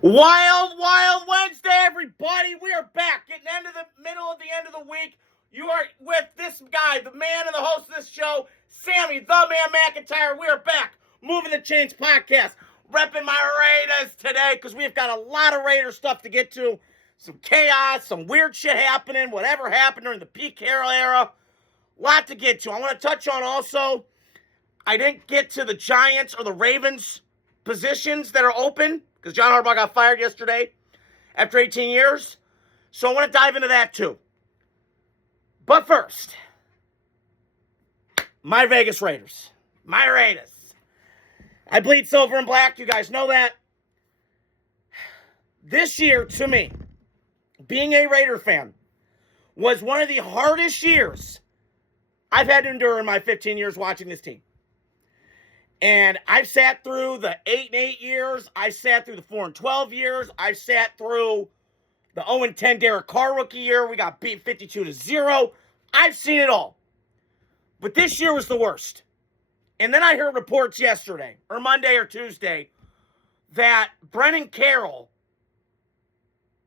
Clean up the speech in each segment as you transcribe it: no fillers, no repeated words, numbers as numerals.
Wild, wild Wednesday, everybody. We are back. Getting into the middle of the end of the week. You are with this guy, the man and the host of this show, Sammy, the man McIntyre. We are back. Moving the Chains podcast. Repping my Raiders today because we've got a lot of Raider stuff to get to. Some chaos, some weird shit happening, whatever happened during the Pete Carroll era. Lot to get to. I want to touch on also, I didn't get to the Giants or the Ravens positions that are open because John Harbaugh got fired yesterday after 18 years. So I want to dive into that too. But first, my Vegas Raiders. My Raiders. I bleed silver and black. You guys know that. This year, to me, being a Raider fan, was one of the hardest years I've had to endure in my 15 years watching this team. And I've sat through the 8-8 years. I sat through the 4-12 years. I sat through the 0-10 Derek Carr rookie year. We got beat 52-0. I've seen it all. But this year was the worst. And then I heard reports yesterday, or Monday or Tuesday, that Brennan Carroll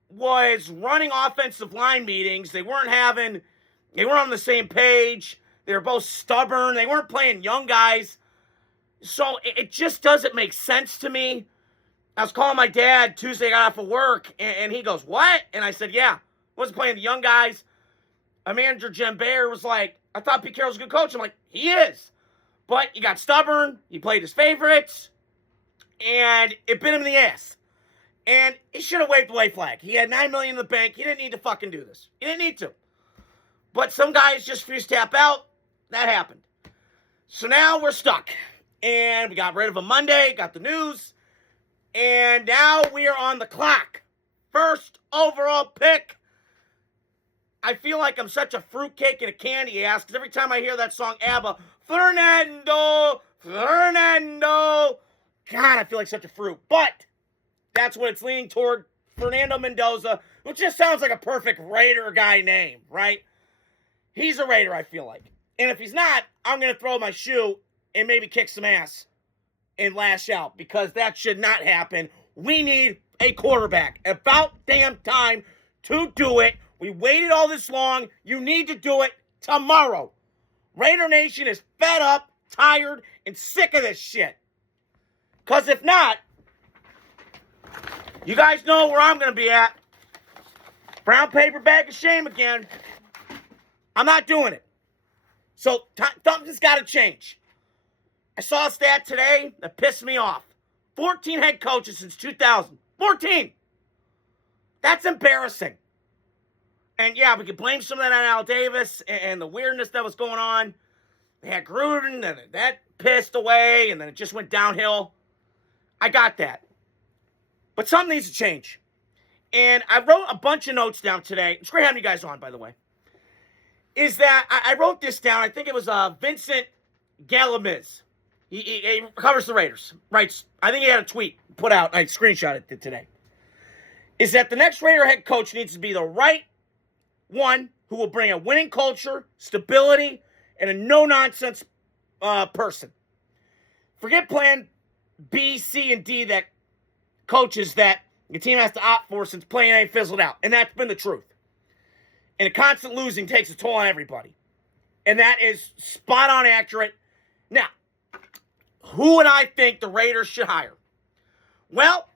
was running offensive line meetings. They weren't on the same page. They were both stubborn. They weren't playing young guys. So it just doesn't make sense to me. I was calling my dad Tuesday, I got off of work, and he goes, "What?" And I said, "Yeah, wasn't playing the young guys." A manager, Jim Baer, was like, "I thought Pete Carroll's a good coach." I'm like, "He is." But he got stubborn. He played his favorites. And it bit him in the ass. And he should have waved the white flag. He had $9 million in the bank. He didn't need to fucking do this. He didn't need to. But some guys just refused to tap out. That happened. So now we're stuck. And we got rid of him Monday. Got the news. And now we are on the clock. First overall pick. I feel like I'm such a fruitcake in a candy ass because every time I hear that song, ABBA, Fernando. God, I feel like such a fruit. But that's what it's leaning toward. Fernando Mendoza, which just sounds like a perfect Raider guy name, right? He's a Raider, I feel like. And if he's not, I'm going to throw my shoe and maybe kick some ass and lash out because that should not happen. We need a quarterback. About damn time to do it. We waited all this long. You need to do it tomorrow. Raider Nation is fed up, tired, and sick of this shit. Because if not, you guys know where I'm going to be at. Brown paper bag of shame again. I'm not doing it. So something's got to change. I saw a stat today that pissed me off. 14 head coaches since 2000. 14! That's embarrassing. And yeah, we could blame some of that on Al Davis and the weirdness that was going on. They had Gruden, and that pissed away, and then it just went downhill. I got that. But something needs to change. And I wrote a bunch of notes down today. It's great having you guys on, by the way. Is that I wrote this down. I think it was Vincent Galamiz. He covers the Raiders. Writes, I think he had a tweet put out. I screenshotted it today. Is that the next Raider head coach needs to be the right one who will bring a winning culture, stability, and a no-nonsense person. Forget plan B, C, and D that coaches that the team has to opt for since playing ain't fizzled out. And that's been the truth. And a constant losing takes a toll on everybody. And that is spot on accurate. Now, who would I think the Raiders should hire? Well,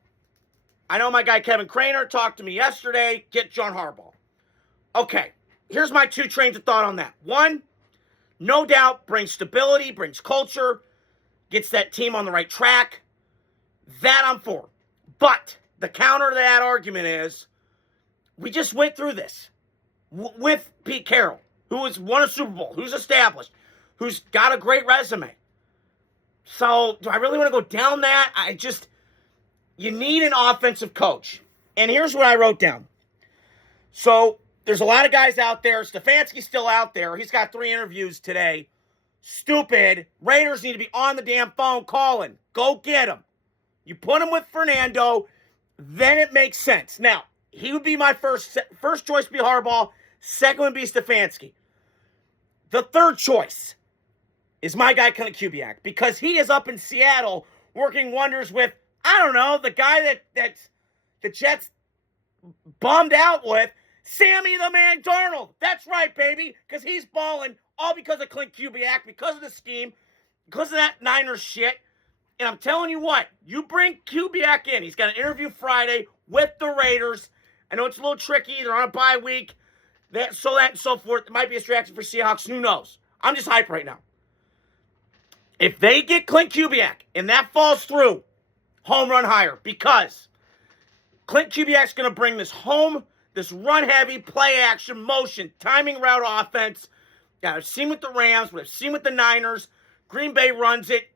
I know my guy Kevin Craner talked to me yesterday. Get John Harbaugh. Okay, here's my two trains of thought on that. One, no doubt brings stability, brings culture, gets that team on the right track. That I'm for. But the counter to that argument is we just went through this with Pete Carroll, who has won a Super Bowl, who's established, who's got a great resume. So do I really want to go down that? You need an offensive coach. And here's what I wrote down. So there's a lot of guys out there. Stefanski's still out there. He's got 3 interviews today. Stupid. Raiders need to be on the damn phone calling. Go get him. You put him with Fernando, then it makes sense. Now, he would be my first choice would be Harbaugh. Second would be Stefanski. The third choice is my guy, Kubiak, because he is up in Seattle working wonders with, I don't know, the guy that's the Jets bummed out with Sammy the Man Darnold. That's right, baby, because he's balling all because of Clint Kubiak, because of the scheme, because of that Niners shit. And I'm telling you what, you bring Kubiak in. He's got an interview Friday with the Raiders. I know it's a little tricky. They're on a bye week. That and so forth. It might be a distraction for Seahawks. Who knows? I'm just hyped right now. If they get Clint Kubiak and that falls through, home run higher, because Clint Kubiak's going to bring this run-heavy, play-action, motion, timing route offense. Yeah, I've seen with the Rams, but I've seen with the Niners. Green Bay runs it.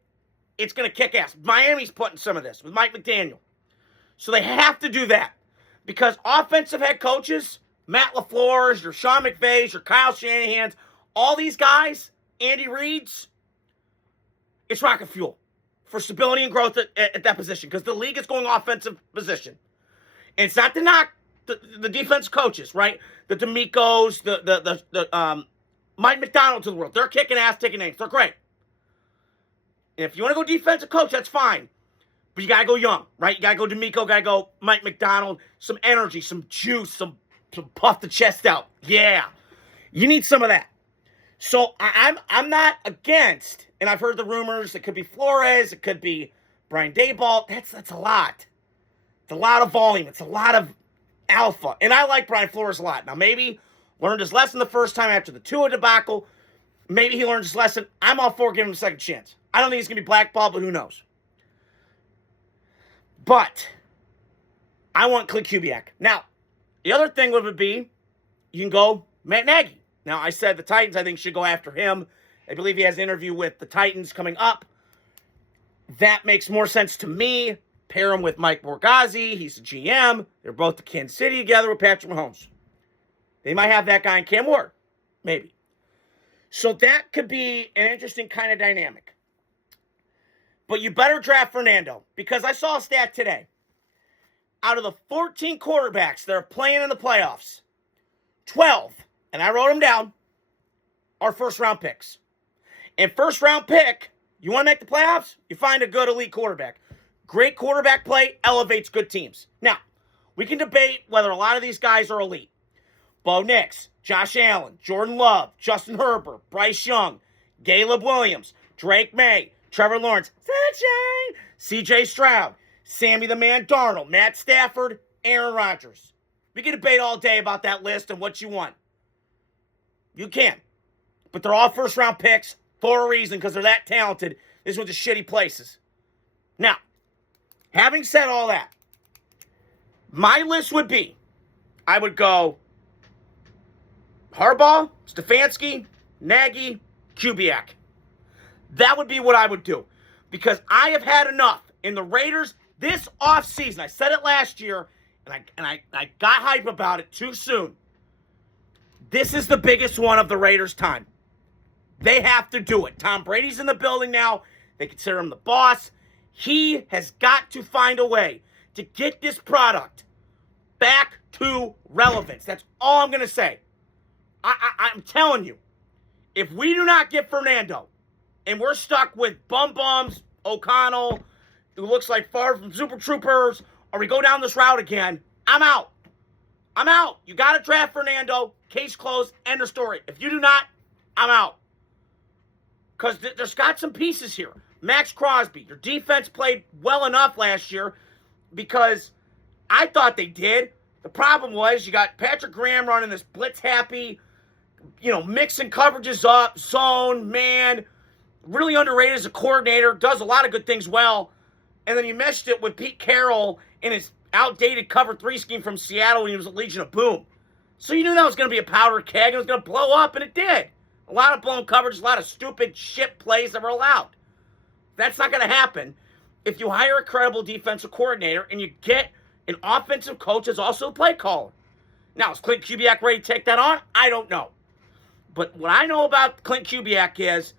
It's going to kick ass. Miami's putting some of this with Mike McDaniel. So they have to do that because offensive head coaches, Matt LaFleur's, your Sean McVay's, your Kyle Shanahan's, all these guys, Andy Reid's, it's rocket fuel for stability and growth at that position because the league is going offensive position. And it's not to knock the defense coaches, right? The D'Amicos, the Mike McDonald's of the world. They're kicking ass, taking names. They're great. And if you want to go defensive coach, that's fine. But you got to go young, right? You got to go D'Amico, got to go Mike McDonald. Some energy, some juice, some puff the chest out. Yeah. You need some of that. So I'm not against, and I've heard the rumors, it could be Flores, it could be Brian Daboll. That's a lot. It's a lot of volume. It's a lot of alpha. And I like Brian Flores a lot. Now, maybe learned his lesson the first time after the Tua debacle. Maybe he learned his lesson. I'm all for giving him a second chance. I don't think he's going to be blackballed, but who knows? But I want Clint Kubiak. Now, the other thing would be you can go Matt Nagy. Now, I said the Titans, I think, should go after him. I believe he has an interview with the Titans coming up. That makes more sense to me. Pair him with Mike Borgazzi. He's the GM. They're both to Kansas City together with Patrick Mahomes. They might have that guy in Cam Ward. Maybe. So that could be an interesting kind of dynamic. But you better draft Fernando because I saw a stat today. Out of the 14 quarterbacks that are playing in the playoffs, 12, and I wrote them down, are first-round picks. And first-round pick, you want to make the playoffs? You find a good elite quarterback. Great quarterback play elevates good teams. Now, we can debate whether a lot of these guys are elite. Bo Nix, Josh Allen, Jordan Love, Justin Herbert, Bryce Young, Caleb Williams, Drake May, Trevor Lawrence, Sunshine, C.J. Stroud, Sammy the Man Darnold, Matt Stafford, Aaron Rodgers. We can debate all day about that list and what you want. You can. But they're all first-round picks for a reason because they're that talented. This one's just shitty places. Now, having said all that, my list would be, I would go Harbaugh, Stefanski, Nagy, Kubiak. That would be what I would do. Because I have had enough. In the Raiders, this offseason, I said it last year, and I got hype about it too soon. This is the biggest one of the Raiders' time. They have to do it. Tom Brady's in the building now. They consider him the boss. He has got to find a way to get this product back to relevance. That's all I'm going to say. I'm telling you, if we do not get Fernando, and we're stuck with bums, O'Connell, who looks like far from Super Troopers, or we go down this route again, I'm out. I'm out. You got to draft Fernando. Case closed. End of story. If you do not, I'm out. Because there's got some pieces here. Max Crosby, your defense played well enough last year because I thought they did. The problem was you got Patrick Graham running this blitz-happy, mixing coverages up, zone, man, really underrated as a coordinator, does a lot of good things well. And then you meshed it with Pete Carroll in his outdated cover 3 scheme from Seattle when he was at Legion of Boom. So you knew that was going to be a powder keg. It was going to blow up, and it did. A lot of blown coverage, a lot of stupid shit plays that were allowed. That's not going to happen if you hire a credible defensive coordinator and you get an offensive coach that's also a play caller. Now, is Clint Kubiak ready to take that on? I don't know. But what I know about Clint Kubiak is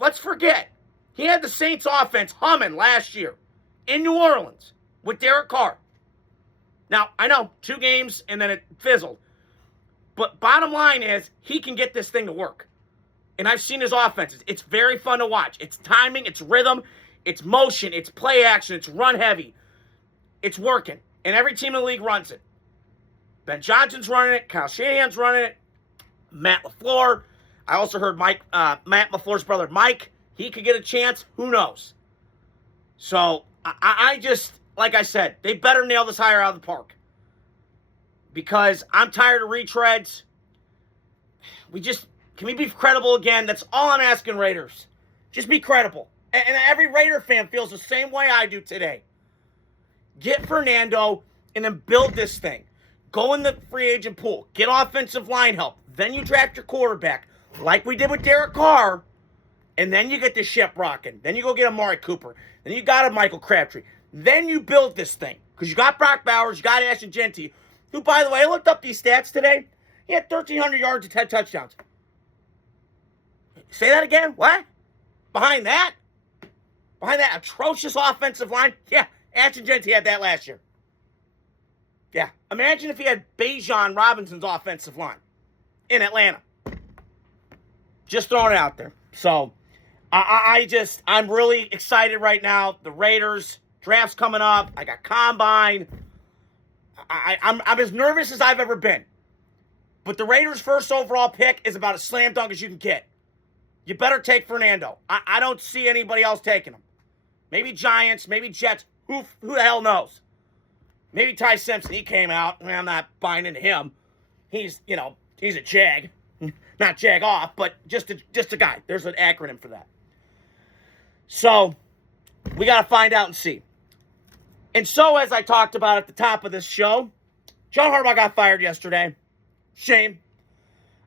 let's forget, he had the Saints offense humming last year in New Orleans with Derek Carr. Now, I know, 2 games and then it fizzled. But bottom line is, he can get this thing to work. And I've seen his offenses. It's very fun to watch. It's timing, it's rhythm, it's motion, it's play action, it's run heavy. It's working. And every team in the league runs it. Ben Johnson's running it. Kyle Shanahan's running it. Matt LaFleur. I also heard Matt LaFleur's brother Mike. He could get a chance. Who knows? So, I just, like I said, they better nail this hire out of the park. Because I'm tired of retreads. Can we be credible again? That's all I'm asking, Raiders. Just be credible. And every Raider fan feels the same way I do today. Get Fernando and then build this thing. Go in the free agent pool. Get offensive line help. Then you draft your quarterback, like we did with Derek Carr. And then you get the ship rocking. Then you go get Amari Cooper. Then you got a Michael Crabtree. Then you build this thing. Because you got Brock Bowers, you got Ashton Genty, who, by the way, I looked up these stats today. He had 1,300 yards and 10 touchdowns. Say that again? What? Behind that atrocious offensive line? Yeah, Ashton Genty had that last year. Yeah, imagine if he had Bijan Robinson's offensive line in Atlanta. Just throwing it out there. So, I'm really excited right now. The Raiders, draft's coming up. I got Combine. I'm as nervous as I've ever been. But the Raiders' first overall pick is about as slam dunk as you can get. You better take Fernando. I don't see anybody else taking him. Maybe Giants, maybe Jets. Who the hell knows? Maybe Ty Simpson. He came out. I'm not buying into him. He's a Jag. Not jag off, but just a guy. There's an acronym for that. So, we got to find out and see. And so, as I talked about at the top of this show, John Harbaugh got fired yesterday. Shame.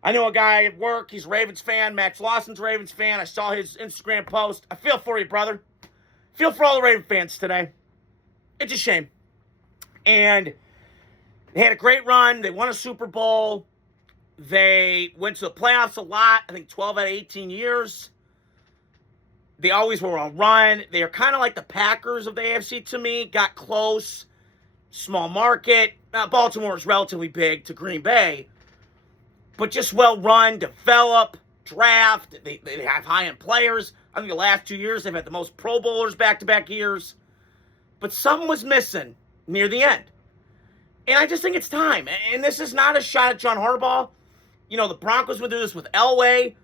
I know a guy at work. He's a Ravens fan. Max Lawson's a Ravens fan. I saw his Instagram post. I feel for you, brother. Feel for all the Raven fans today. It's a shame. And they had a great run. They won a Super Bowl. They went to the playoffs a lot. I think 12 out of 18 years. They always were on run. They are kind of like the Packers of the AFC to me. Got close. Small market. Baltimore is relatively big to Green Bay. But just well run, develop, draft. They have high-end players. I think the last 2 years they've had the most Pro Bowlers back-to-back years. But something was missing near the end. And I just think it's time. And this is not a shot at John Harbaugh. You know, the Broncos would do this with Elway.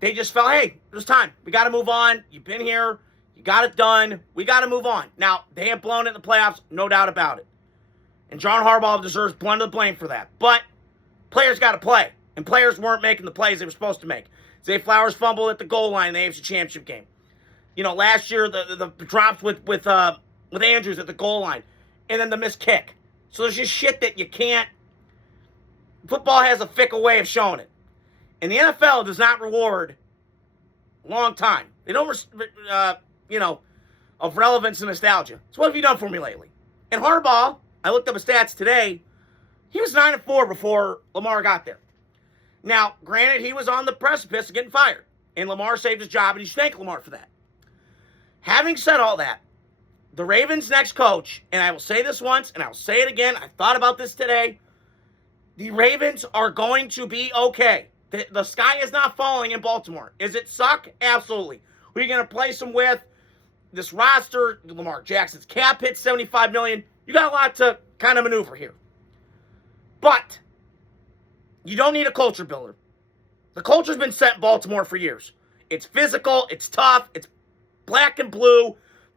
They just felt, hey, it was time. We got to move on. You've been here. You got it done. We got to move on. Now, they have blown it in the playoffs, no doubt about it. And John Harbaugh deserves plenty of the blame for that. But players got to play. And players weren't making the plays they were supposed to make. Zay Flowers fumbled at the goal line in the AFC Championship game. You know, last year, the drops with Andrews at the goal line. And then the missed kick. So there's just shit that you can't. Football has a fickle way of showing it. And the NFL does not reward long time. They don't, of relevance and nostalgia. So what have you done for me lately? And Harbaugh, I looked up his stats today. He was 9-4 before Lamar got there. Now, granted, he was on the precipice of getting fired. And Lamar saved his job, and you should thank Lamar for that. Having said all that, the Ravens' next coach, and I will say this once, and I will say it again, I thought about this today, the Ravens are going to be okay. The sky is not falling in Baltimore. Is it suck? Absolutely. Who are you going to place them with? This roster, Lamar Jackson's cap hit $75 million. You got a lot to kind of maneuver here. But you don't need a culture builder. The culture's been set in Baltimore for years. It's physical, it's tough, it's black and blue,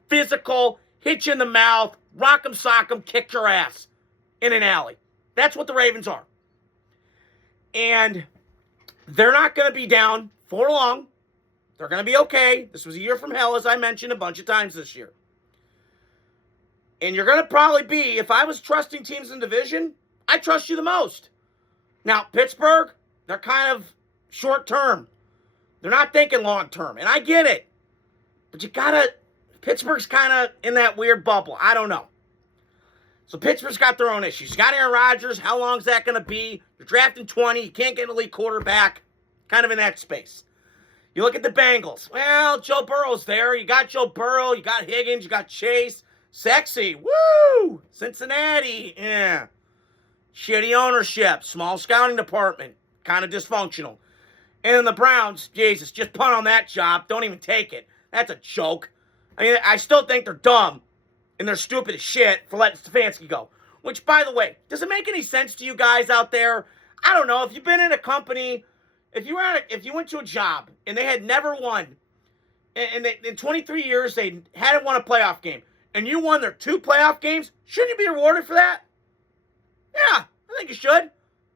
physical, hit you in the mouth, rock 'em, sock 'em, kick your ass in an alley. That's what the Ravens are. And they're not going to be down for long. They're going to be okay. This was a year from hell, as I mentioned a bunch of times this year. And you're going to probably be, if I was trusting teams in the division, I trust you the most. Now, Pittsburgh, they're kind of short-term. They're not thinking long-term, and I get it. But you got to, Pittsburgh's kind of in that weird bubble. I don't know. So Pittsburgh's got their own issues. You got Aaron Rodgers. How long is that going to be? You're drafting 20. You can't get an elite quarterback. Kind of in that space. You look at the Bengals. Well, Joe Burrow's there. You got Joe Burrow. You got Higgins. You got Chase. Sexy. Woo! Cincinnati. Yeah. Shitty ownership. Small scouting department. Kind of dysfunctional. And then the Browns, Jesus, just punt on that job. Don't even take it. That's a joke. I mean, I still think they're dumb. And they're stupid as shit for letting Stefanski go. Which, by the way, does it make any sense to you guys out there? I don't know. If you've been in a company, if you went to a job and they had never won, and in 23 years they hadn't won a playoff game, and you won their 2 playoff games, shouldn't you be rewarded for that? Yeah, I think you should.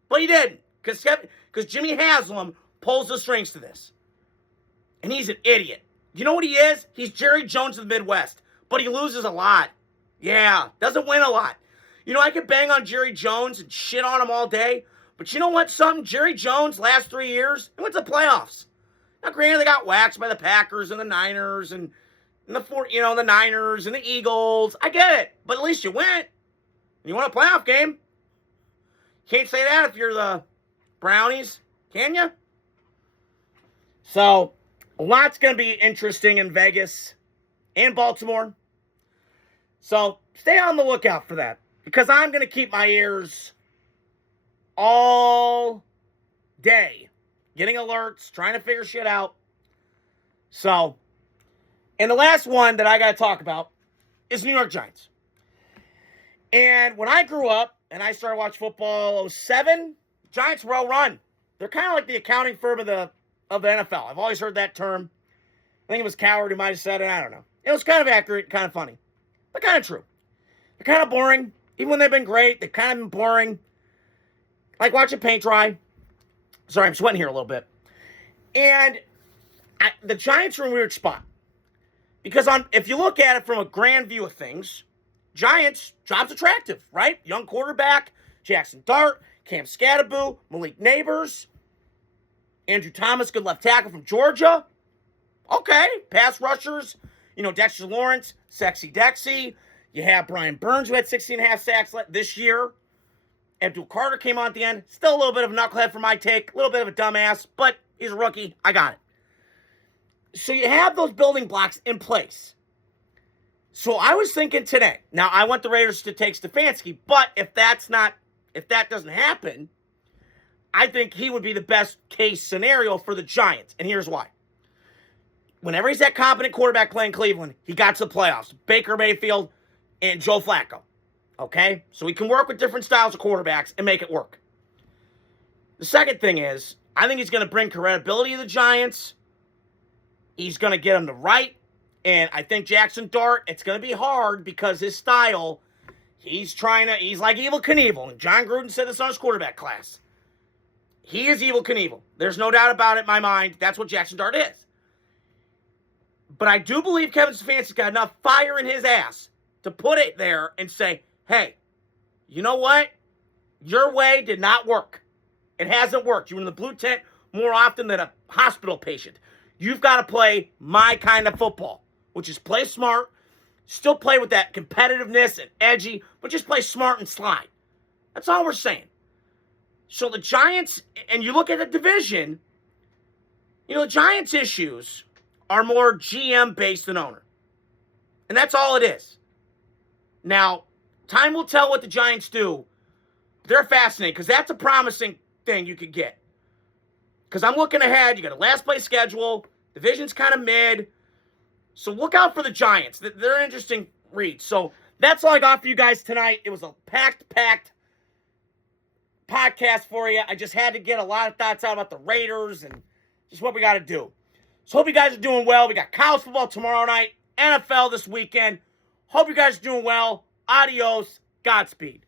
But you didn't, because Jimmy Haslam pulls the strings to this. And he's an idiot. You know what he is? He's Jerry Jones of the Midwest, but he loses a lot. Yeah, doesn't win a lot. You know, I could bang on Jerry Jones and shit on him all day, but you know what, Jerry Jones, last 3 years, he went to the playoffs. Now, granted, they got waxed by the Packers and the Niners and the Niners and the Eagles. I get it, but at least you went. You won a playoff game. Can't say that if you're the Brownies, can you? So, a lot's going to be interesting in Vegas and Baltimore. So, stay on the lookout for that. Because I'm going to keep my ears all day. Getting alerts, trying to figure shit out. So, and the last one that I got to talk about is New York Giants. And when I grew up and I started watching football 07, Giants were well run. They're kind of like the accounting firm of the NFL. I've always heard that term. I think it was Coward who might have said it. I don't know. It was kind of accurate, kind of funny, but kind of true. They're kind of boring. Even when they've been great, they've kind of been boring. Like watching paint dry. Sorry, I'm sweating here a little bit. And the Giants are in a weird spot. Because if you look at it from a grand view of things, Giants, job's attractive, right? Young quarterback, Jackson Dart, Cam Scatterboo, Malik Neighbors, Andrew Thomas, good left tackle from Georgia. Okay, pass rushers, Dexter Lawrence, Sexy Dexy. You have Brian Burns, who had 16.5 sacks this year. Abdul Carter came on at the end. Still a little bit of a knucklehead for my take. A little bit of a dumbass, but he's a rookie. I got it. So you have those building blocks in place. So I was thinking today. Now, I want the Raiders to take Stefanski, but if that doesn't happen, I think he would be the best case scenario for the Giants. And here's why. Whenever he's that competent quarterback playing Cleveland, he got to the playoffs. Baker Mayfield and Joe Flacco. Okay? So he can work with different styles of quarterbacks and make it work. The second thing is, I think he's going to bring credibility to the Giants. He's going to get them to right. And I think Jackson Dart, it's going to be hard because his style, he's like Evel Knievel. And John Gruden said this on his quarterback class. He is Evel Knievel. There's no doubt about it in my mind. That's what Jackson Dart is. But I do believe Kevin Stefanski's got enough fire in his ass to put it there and say, hey, you know what? Your way did not work. It hasn't worked. You're in the blue tent more often than a hospital patient. You've got to play my kind of football, which is play smart, still play with that competitiveness and edgy, but just play smart and slide. That's all we're saying. So the Giants, and you look at the division, the Giants' issues are more GM-based than owner. And that's all it is. Now, time will tell what the Giants do. They're fascinating because that's a promising thing you could get. Because I'm looking ahead. You got a last place schedule. Division's kind of mid. So look out for the Giants. They're an interesting read. So that's all I got for you guys tonight. It was a packed podcast for you. I just had to get a lot of thoughts out about the Raiders and just what we got to do. So hope you guys are doing well. We got college football tomorrow night, NFL this weekend. Hope you guys are doing well. Adios. Godspeed.